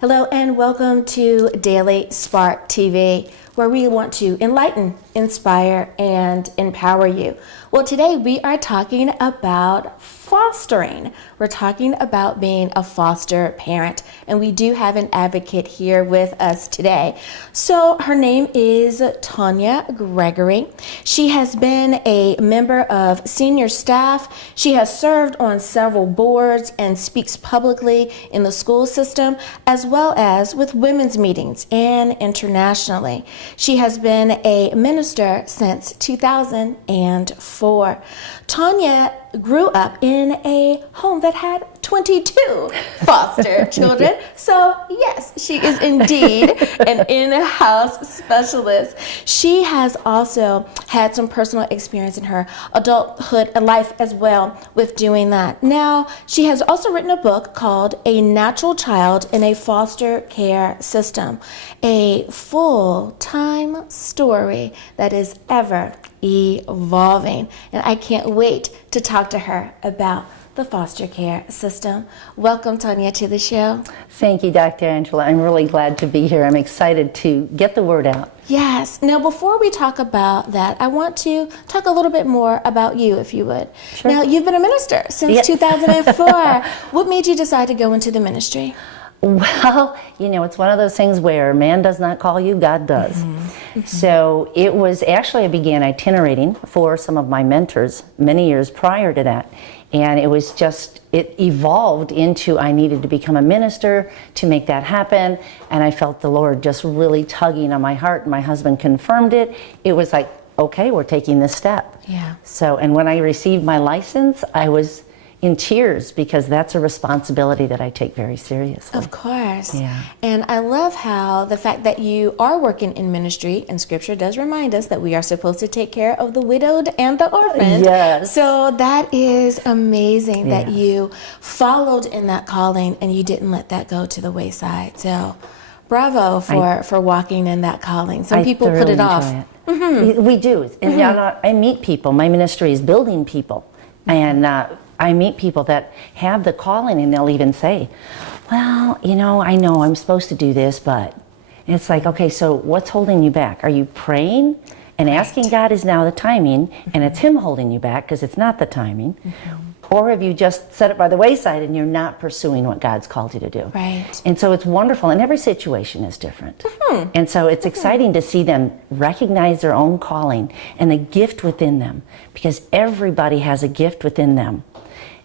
Hello and welcome to Daily Spark TV, where we want to enlighten, inspire, and empower you. Well, today we are talking about fostering. We're talking about being a foster parent, and we do have an advocate here with us today. So her name is Tawnya Gregory. She has been a member of senior staff. She has served on several boards and speaks publicly in the school system, as well as with women's meetings and internationally. She has been a minister since 2004. Tawnya grew up in a home that had 22 foster children. So yes, she is indeed an in-house specialist. She has also had some personal experience in her adulthood life as well with doing that. Now, she has also written a book called A Natural Child in a Foster Care System, a full-time story that is ever evolving. And I can't wait to talk to her about the foster care system. Welcome, Tawnya, to the show. Thank you, Dr. Angela. I'm really glad to be here. I'm excited to get the word out. Yes. Now, before we talk about that, I want to talk a little bit more about you, if you would. Sure. Now, you've been a minister since 2004. What made you decide to go into the ministry? Well, you know, it's one of those things where man does not call you, God does. Mm-hmm. So it was actually, I began itinerating for some of my mentors many years prior to that. And it was just, it evolved into I needed to become a minister to make that happen. And I felt the Lord just really tugging on my heart. My husband confirmed it. It was like, okay, we're taking this step. Yeah. So, and when I received my license, I was in tears because that's a responsibility that I take very seriously. Of course. Yeah. And I love how the fact that you are working in ministry, and scripture does remind us that we are supposed to take care of the widowed and the orphan. Yes. So that is amazing that Yes. you followed in that calling and you didn't let that go to the wayside. So bravo for walking in that calling. Some people put it off. Mm-hmm. We do. And now I meet people. My ministry is building people. And I meet people that have the calling, and they'll even say, well, you know I'm supposed to do this, but it's like, okay, so what's holding you back? Are you praying and asking God is now the timing, and it's Him holding you back because it's not the timing? Or have you just set it by the wayside and you're not pursuing what God's called you to do? Right. And so it's wonderful, and every situation is different. And so it's exciting to see them recognize their own calling and the gift within them, because everybody has a gift within them.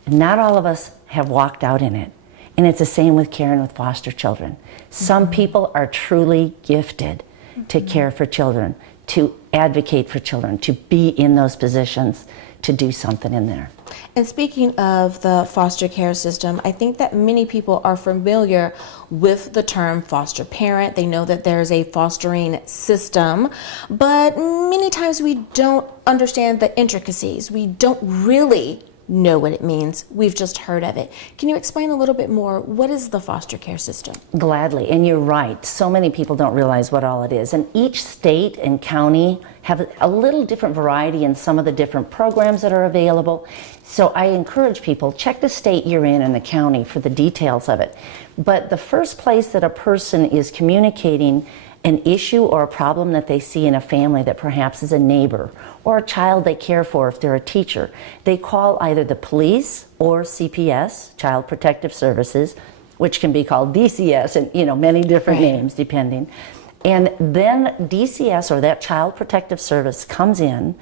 And not all of us have walked out in it. And it's the same with caring with foster children. Some people are truly gifted to care for children, to advocate for children, to be in those positions, to do something in there. And speaking of the foster care system, I think that many people are familiar with the term foster parent. They know that there's a fostering system, but many times we don't understand the intricacies. We don't really know what it means. We've just heard of it. Can you explain a little bit more? What is the foster care system? Gladly, and you're right. So many people don't realize what all it is. And each state and county have a little different variety in some of the different programs that are available. So I encourage people, check the state you're in and the county for the details of it. But the first place that a person is communicating an issue or a problem that they see in a family that perhaps is a neighbor or a child they care for if they're a teacher, they call either the police or CPS, Child Protective Services, which can be called DCS, and many different names depending. And then DCS, or that Child Protective Service, comes in,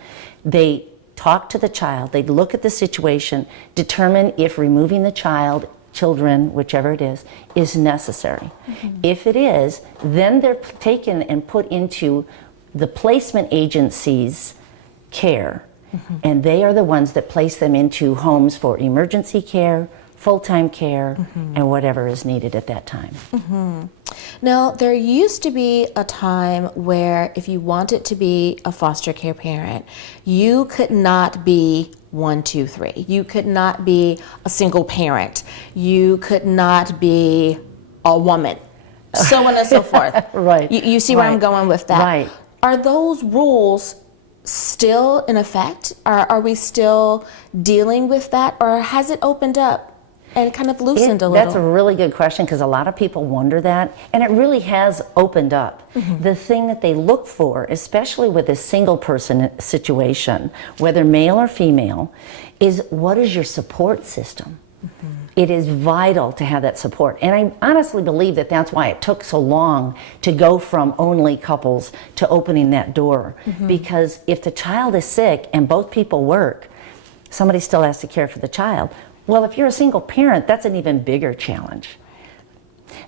they talk to the child, they look at the situation, determine if removing the children, whichever it is necessary. If it is, then they're taken and put into the placement agency's care. And they are the ones that place them into homes for emergency care, full-time care, and whatever is needed at that time. Now, there used to be a time where if you wanted to be a foster care parent, you could not be 1, 2, 3. You could not be a single parent. You could not be a woman, so on and so forth. Right. You see where I'm going with that? Right. Are those rules still in effect? Are we still dealing with that, or has it opened up and kind of loosened a little? That's a really good question, because a lot of people wonder that, and it really has opened up. The thing that they look for, especially with a single person situation, whether male or female, is what is your support system? It is vital to have that support, and I honestly believe that that's why it took so long to go from only couples to opening that door, because if the child is sick and both people work, somebody still has to care for the child. Well, if you're a single parent, that's an even bigger challenge.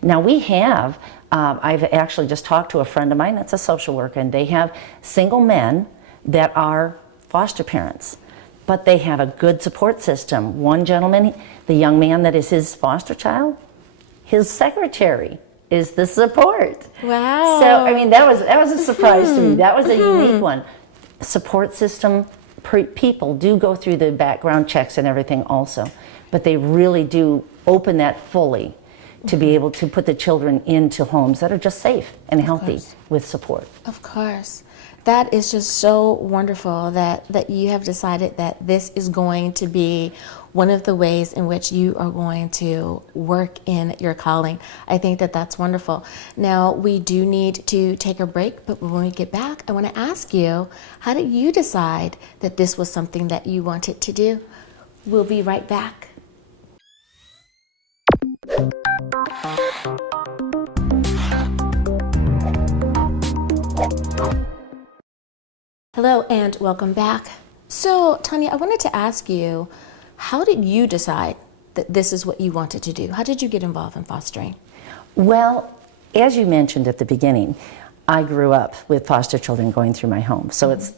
Now we have, I've actually just talked to a friend of mine that's a social worker, and they have single men that are foster parents, but they have a good support system. One gentleman, the young man that is his foster child, his secretary is the support. Wow. So, I mean, that was a surprise to me. That was a unique one. Support system, people do go through the background checks and everything also, but they really do open that fully to be able to put the children into homes that are just safe and healthy with support. Of course. That is just so wonderful that you have decided that this is going to be one of the ways in which you are going to work in your calling. I think that that's wonderful. Now, we do need to take a break, but when we get back, I want to ask you, how did you decide that this was something that you wanted to do? We'll be right back. Hello and welcome back. So, Tawnya, I wanted to ask you, how did you decide that this is what you wanted to do? How did you get involved in fostering? Well, as you mentioned at the beginning, I grew up with foster children going through my home, so it's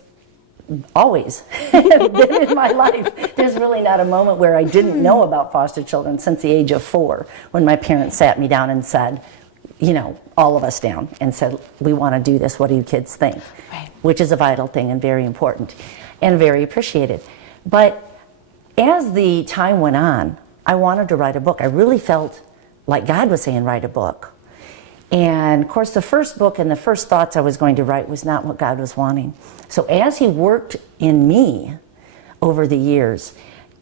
always been in my life. There's really not a moment where I didn't know about foster children since the age of 4, when my parents sat me down and said, you know, all of us down and said, we want to do this, what do you kids think? Right. Which is a vital thing and very important and very appreciated. But as the time went on, I wanted to write a book. I really felt like God was saying, write a book. And of course, the first book and the first thoughts I was going to write was not what God was wanting. So as He worked in me over the years,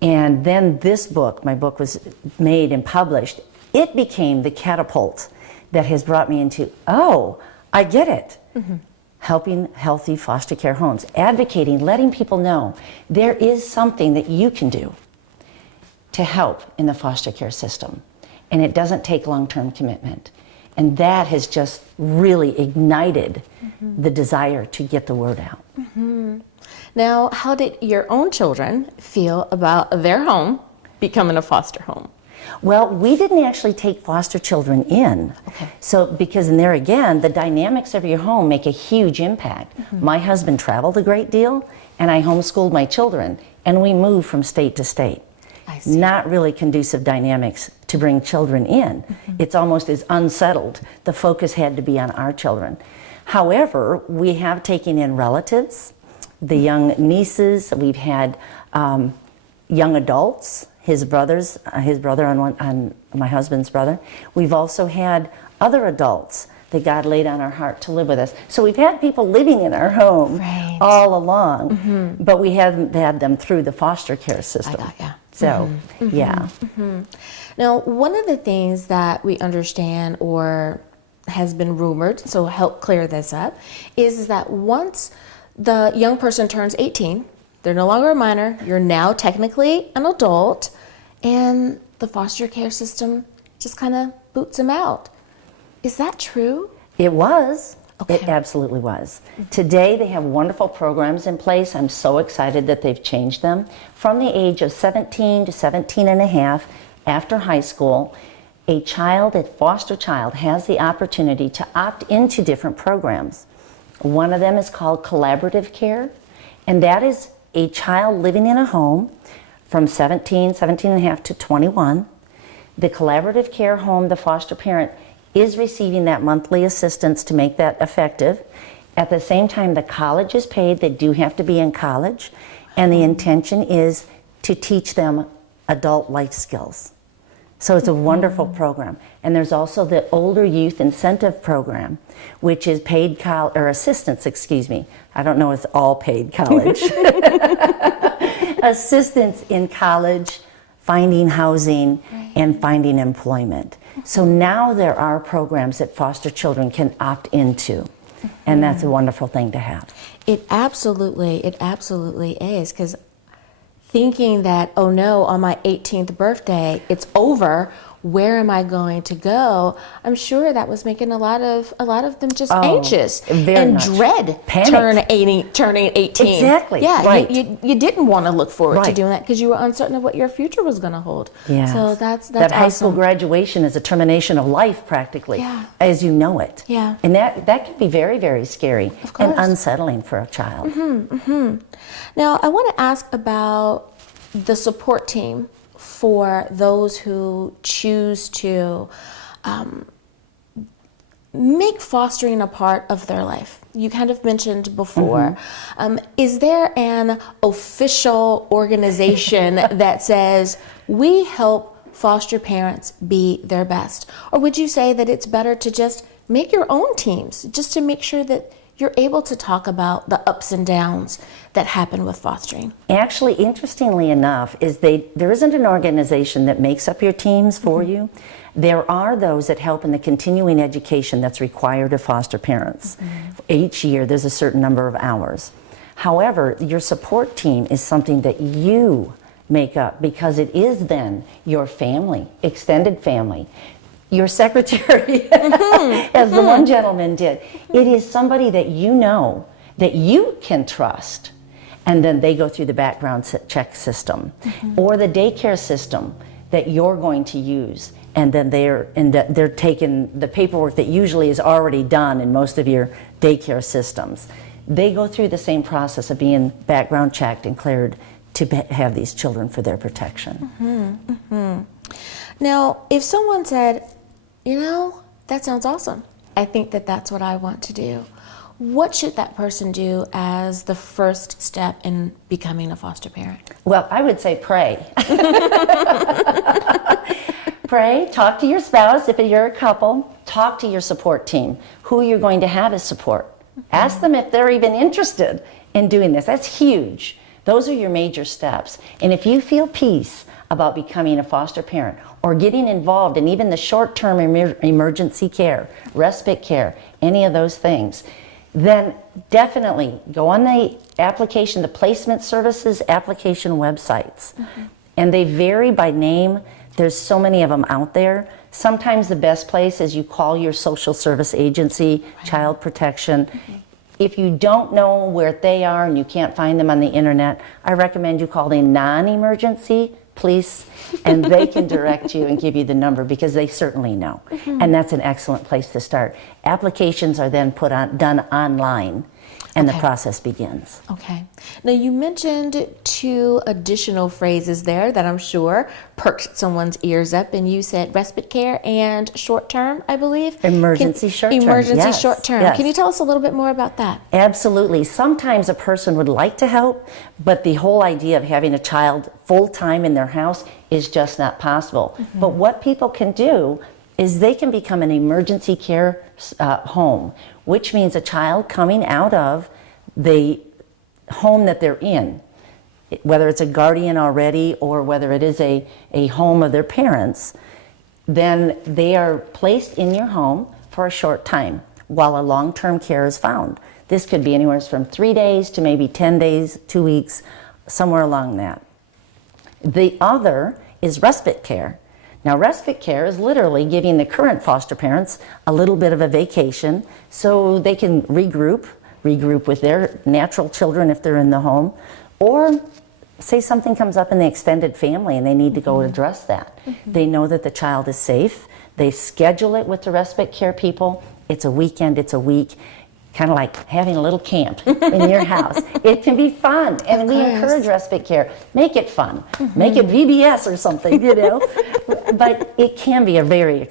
and then this book, my book was made and published, it became the catapult that has brought me into, oh, I get it. Helping healthy foster care homes, advocating, letting people know there is something that you can do to help in the foster care system. And it doesn't take long-term commitment. And that has just really ignited the desire to get the word out. Now, how did your own children feel about their home becoming a foster home? Well, we didn't actually take foster children in. So, because in there again, the dynamics of your home make a huge impact. My husband traveled a great deal, and I homeschooled my children, and we moved from state to state. I see. Not really conducive dynamics to bring children in. It's almost as unsettled. The focus had to be on our children. However, we have taken in relatives, the young nieces, we've had young adults, his brother on my husband's brother. We've also had other adults that God laid on our heart to live with us. So we've had people living in our home all along, but we haven't had them through the foster care system. I got ya. So, yeah. Now, one of the things that we understand or has been rumored, so help clear this up, is that once the young person turns 18, they're no longer a minor, you're now technically an adult, and the foster care system just kind of boots them out. Is that true? It was. Okay. It absolutely was. Today they have wonderful programs in place. I'm so excited that they've changed them. From the age of 17 to 17 and a half, after high school, a foster child has the opportunity to opt into different programs. One of them is called collaborative care, and that is a child living in a home from 17 and a half to 21. The collaborative care home, the foster parent is receiving that monthly assistance to make that effective. At the same time, the college is paid. They do have to be in college. And the intention is to teach them adult life skills. So it's a wonderful program. And there's also the Older Youth Incentive Program, which is paid assistance, excuse me. I don't know if it's all paid college. Assistance in college, finding housing, and finding employment. So now there are programs that foster children can opt into. And that's a wonderful thing to have. It absolutely is, because thinking that, oh no, on my 18th birthday, it's over, where am I going to go? I'm sure that was making a lot of them just anxious and much. dread Panic. turning 18. Exactly. Yeah, right. you didn't want to look forward to Right. doing that because you were uncertain of what your future was going to hold. Yes. So that's that high school awesome. graduation is a termination of life, practically, as you know it. Yeah. And that can be very, very scary and course. unsettling for a child. Now, I want to ask about the support team for those who choose to make fostering a part of their life. You kind of mentioned before. Is there an official organization that says we help foster parents be their best? Or would you say that it's better to just make your own teams, just to make sure that you're able to talk about the ups and downs that happen with fostering? Actually, interestingly enough, there isn't an organization that makes up your teams for you. There are those that help in the continuing education that's required of foster parents. Each year, there's a certain number of hours. However, your support team is something that you make up, because it is then your family, extended family. Your secretary, as the one gentleman did. It is somebody that you know, that you can trust, and then they go through the background check system or the daycare system that you're going to use, and then they're taking the paperwork that usually is already done in most of your daycare systems. They go through the same process of being background checked and cleared to have these children for their protection. Now, if someone said, you know, that sounds awesome, I think that that's what I want to do, what should that person do as the first step in becoming a foster parent? Well, I would say pray. Pray, talk to your spouse if you're a couple, talk to your support team, who you're going to have as support. Ask them if they're even interested in doing this. That's huge. Those are your major steps. And if you feel peace about becoming a foster parent or getting involved in even the short-term emergency care, respite care, any of those things, then definitely go on the application, the placement services application websites. And they vary by name. There's so many of them out there. Sometimes the best place is you call your social service agency, child protection. If you don't know where they are and you can't find them on the internet, I recommend you call the non-emergency police, and they can direct you and give you the number, because they certainly know. And that's an excellent place to start. Applications are then done online, and the process begins. Okay. Now, you mentioned 2 additional phrases there that I'm sure perked someone's ears up, and you said respite care and short-term, I believe? Emergency short-term. Emergency Yes, short-term. yes. Can you tell us a little bit more about that? Absolutely. Sometimes a person would like to help, but the whole idea of having a child full-time in their house is just not possible. But what people can do is they can become an emergency care home, which means a child coming out of the home that they're in, whether it's a guardian already or whether it is a home of their parents, then they are placed in your home for a short time while a long-term care is found. This could be anywhere from 3 days to maybe 10 days, 2 weeks, somewhere along that. The other is respite care. Now, respite care is literally giving the current foster parents a little bit of a vacation so they can regroup with their natural children if they're in the home, or say something comes up in the extended family and they need to go address that. They know that the child is safe. They schedule it with the respite care people. It's a weekend, it's a week. kind of like having a little camp in your house. It can be fun, and we encourage respite care. Make it fun. Make it VBS or something, you know. But it can be a very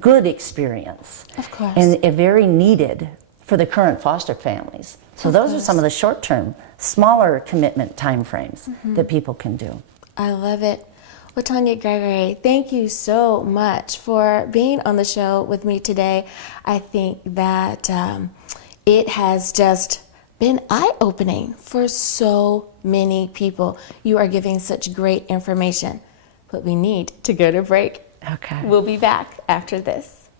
good experience. Of course. And very needed for the current foster families. So those are some of the short-term, smaller commitment timeframes that people can do. I love it. Well, Tawnya Gregory, thank you so much for being on the show with me today. I think that it has just been eye-opening for so many people. You are giving such great information, but we need to go to break. Okay. We'll be back after this.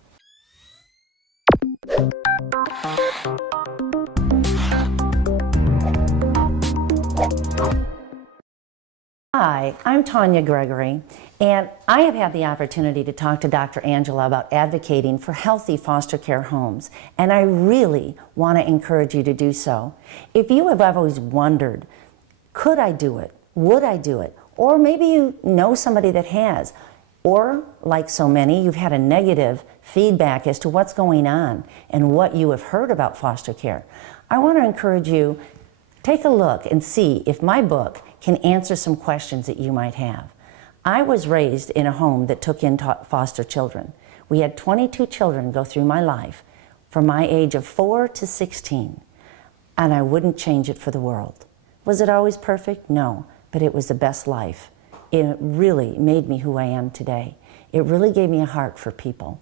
Hi, I'm Tawnya Gregory, and I have had the opportunity to talk to Dr. Angela about advocating for healthy foster care homes, and I really want to encourage you to do so. If you have always wondered, could I do it? Would I do it? Or maybe you know somebody that has, or like so many, you've had a negative feedback as to what's going on and what you have heard about foster care. I want to encourage you, take a look and see if my book can answer some questions that you might have. I was raised in a home that took in foster children. We had 22 children go through my life from my age of 4 to 16, and I wouldn't change it for the world. Was it always perfect? No, but it was the best life. It really made me who I am today. It really gave me a heart for people.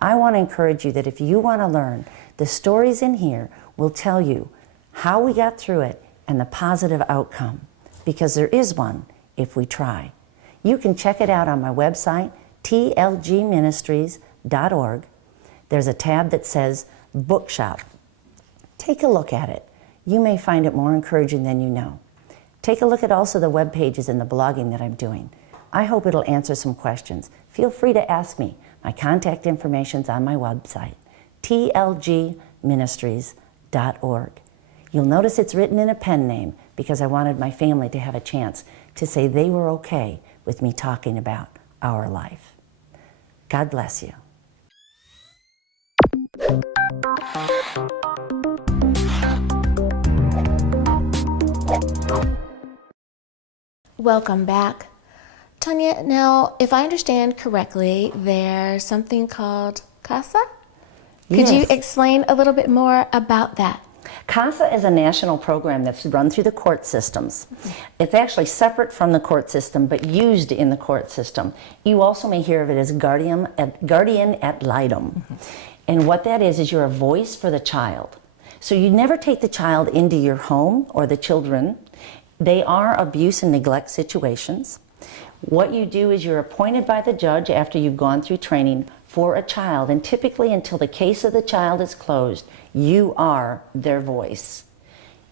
I want to encourage you that if you want to learn, the stories in here will tell you how we got through it and the positive outcome, because there is one if we try. You can check it out on my website, tlgministries.org. There's a tab that says Bookshop. Take a look at it. You may find it more encouraging than you know. Take a look at also the web pages and the blogging that I'm doing. I hope it'll answer some questions. Feel free to ask me. My contact information's on my website, tlgministries.org. You'll notice it's written in a pen name because I wanted my family to have a chance to say they were okay with me talking about our life. God bless you. Welcome back. Tawnya, now, if I understand correctly, there's something called CASA? Could you explain a little bit more about that? CASA is a national program that's run through the court systems. It's actually separate from the court system, but used in the court system. You also may hear of it as guardian ad litem. And what that is you're a voice for the child. So you never take the child into your home or the children. They are abuse and neglect situations. What you do is you're appointed by the judge after you've gone through training for a child, and typically until the case of the child is closed, you are their voice.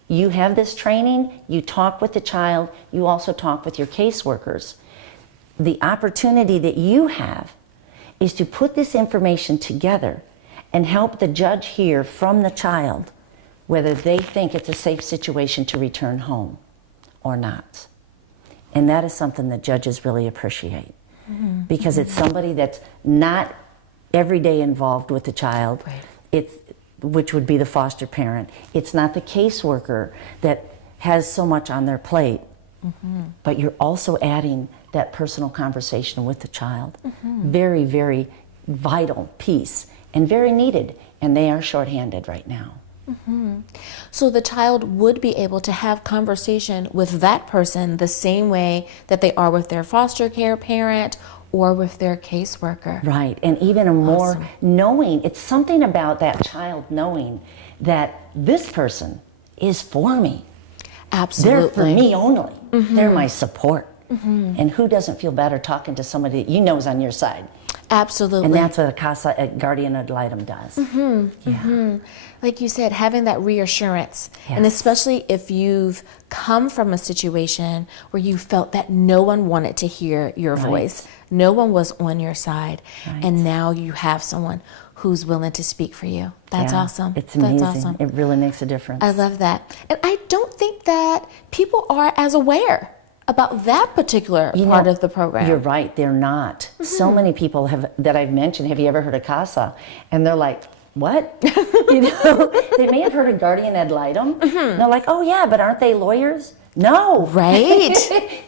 You have this training, you talk with the child, you also talk with your caseworkers. The opportunity that you have is to put this information together and help the judge hear from the child whether they think it's a safe situation to return home or not. And that is something that judges really appreciate, because it's somebody that's not every day involved with the child, which would be the foster parent. It's not the caseworker that has so much on their plate, but you're also adding that personal conversation with the child. Very, very vital piece and very needed, and they are shorthanded right now. So the child would be able to have conversation with that person the same way that they are with their foster care parent or with their caseworker. Right, and even a more knowing, it's something about that child knowing that this person is for me. Absolutely. They're for me only. They're my support. And who doesn't feel better talking to somebody that you know is on your side? Absolutely. And that's what a CASA, a guardian ad litem, does. Like you said, having that reassurance, and especially if you've come from a situation where you felt that no one wanted to hear your voice, no one was on your side, and now you have someone who's willing to speak for you. That's awesome. It's amazing. That's awesome. It really makes a difference. I love that. And I don't think that people are as aware about that particular part of the program. You're right, they're not. So many people that I've mentioned, have you ever heard of CASA? And they're like, what? You know, they may have heard of guardian ad litem. And they're like, oh yeah, but aren't they lawyers? No. Right.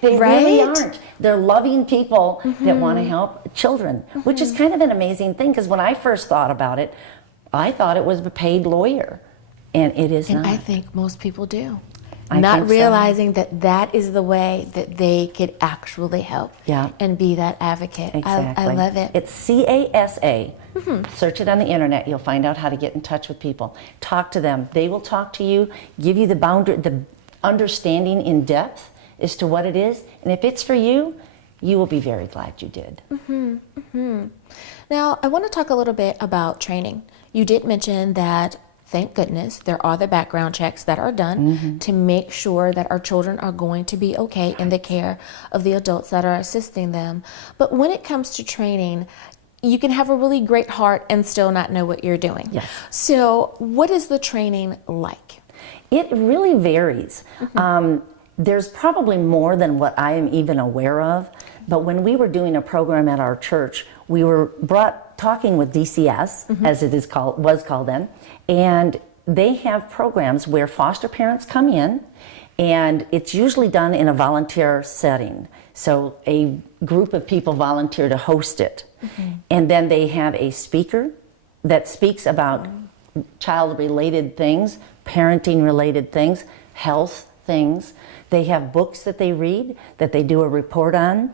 They Right. really aren't. They're loving people that want to help children, which is kind of an amazing thing, because when I first thought about it, I thought it was a paid lawyer, and it is And not. I think most people do. I Not think so. realizing that that is the way that they could actually help and be that advocate. Exactly. I love it. It's CASA. Search it on the internet. You'll find out how to get in touch with people. Talk to them. They will talk to you, give you the understanding in depth as to what it is. And if it's for you, you will be very glad you did. Now, I want to talk a little bit about training. You did mention that, thank goodness, there are the background checks that are done to make sure that our children are going to be okay in the care of the adults that are assisting them. But when it comes to training, you can have a really great heart and still not know what you're doing. Yes. So what is the training like? It really varies. There's probably more than what I am even aware of, but when we were doing a program at our church, we were talking with DCS, as it was called then, and they have programs where foster parents come in, and it's usually done in a volunteer setting. So a group of people volunteer to host it, and then they have a speaker that speaks about child-related things, parenting-related things, health things. They have books that they read, that they do a report on,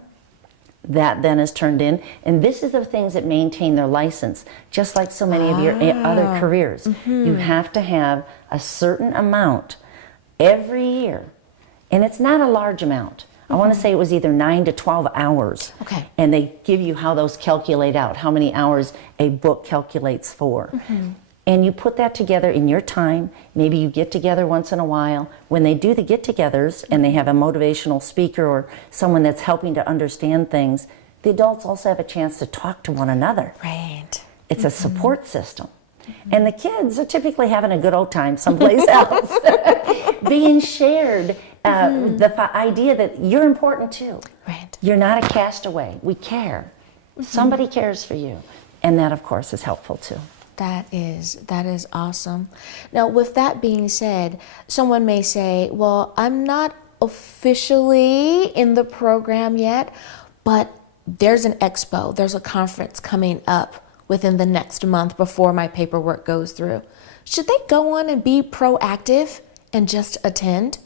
that then is turned in. And this is the things that maintain their license, just like so many of your other careers. You have to have a certain amount every year. And it's not a large amount. I want to say it was either 9 to 12 hours. Okay. And they give you how those calculate out, how many hours a book calculates for. And you put that together in your time. Maybe you get together once in a while. When they do the get-togethers and they have a motivational speaker or someone that's helping to understand things, the adults also have a chance to talk to one another. Right. It's a support system. And the kids are typically having a good old time someplace else, being shared the idea that you're important too. Right. You're not a castaway. We care. Somebody cares for you. And that, of course, is helpful too. That is awesome. Now, with that being said, someone may say, well, I'm not officially in the program yet, but there's an expo, there's a conference coming up within the next month before my paperwork goes through. Should they go on and be proactive and just attend?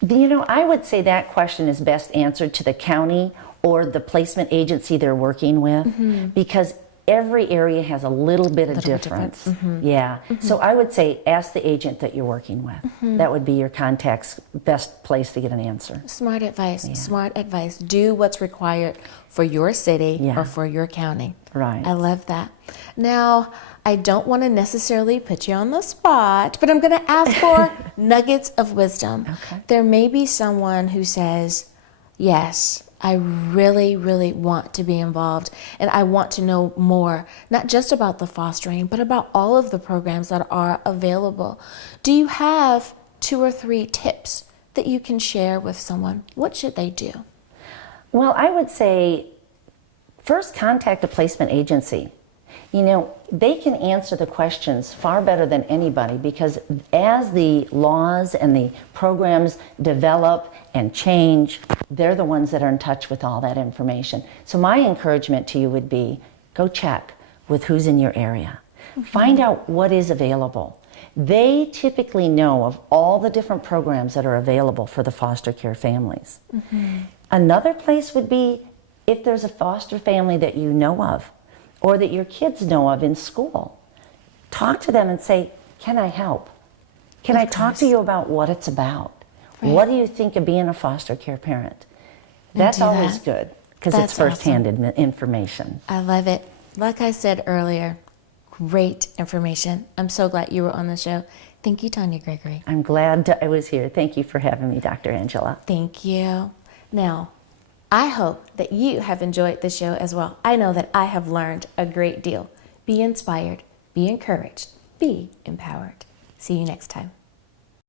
You know, I would say that question is best answered to the county or the placement agency they're working with, because every area has a little bit of difference. Yeah. So I would say ask the agent that you're working with. That would be your contact's best place to get an answer. Smart advice. Smart advice. Do what's required for your city or for your county. Right. I love that. Now, I don't want to necessarily put you on the spot, but I'm going to ask for nuggets of wisdom. Okay. There may be someone who says, yes, I really, really want to be involved, and I want to know more, not just about the fostering, but about all of the programs that are available. Do you have 2 or 3 tips that you can share with someone? What should they do? Well, I would say first contact a placement agency. You know, they can answer the questions far better than anybody, because as the laws and the programs develop and change, they're the ones that are in touch with all that information. So my encouragement to you would be, go check with who's in your area. Find out what is available. They typically know of all the different programs that are available for the foster care families. Another place would be if there's a foster family that you know of, or that your kids know of in school. Talk to them and say, can I help? Can I talk to you about what it's about? Right. What do you think of being a foster care parent? That's always good, because it's firsthand information. I love it. Like I said earlier, great information. I'm so glad you were on the show. Thank you, Tawnya Gregory. I'm glad I was here. Thank you for having me, Dr. Angela. Thank you. Now, I hope that you have enjoyed the show as well. I know that I have learned a great deal. Be inspired, be encouraged, be empowered. See you next time.